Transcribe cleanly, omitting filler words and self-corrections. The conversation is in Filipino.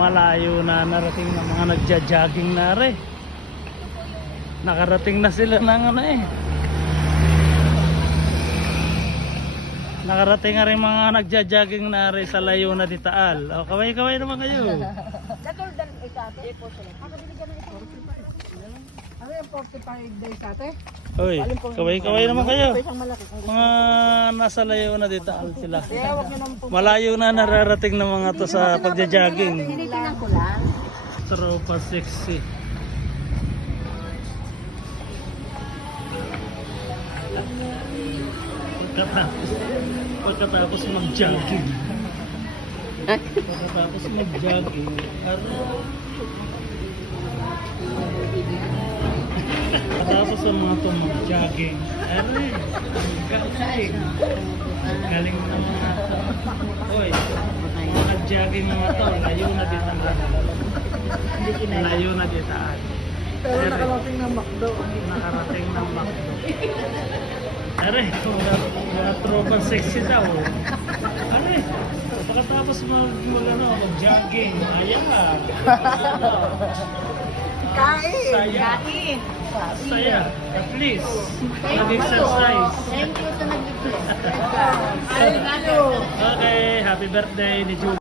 malayo na narating ng mga nagja-jogging na rin. Nakarating na sila ng ano eh. Nakarating na rin mga nagja-jogging na rin sa layo na di Taal. O, kaway-kaway naman kayo. Natuldan ate. Ano yung 45 days ate? Oy, kaway-kaway naman kayo. Isang malaki. Mga nasa layo na di Taal sila. Kaya wag niyo nang Malayo na nararating ng mga to sa pagja-jogging. Tinitingnan ko lang. Tropa sexy. Pagkatapos mag-jogging. Pagkatapos mag-jogging. Pagkatapos ang mga to mag-jogging. Galing. Galing na mga to. Oy, mag-jogging mga to. Layo na dito. Layo na dito. Pero nakarating ng McDo. Nakarating ng McDo. Are, mga tropa sexy daw. Are, pagkatapos mag-jogging. Ayan ka. Kain! Saya. Kain! Saya. At least, nag-exercise. Thank you sa nag-exercise. Okay, happy birthday ni Julie.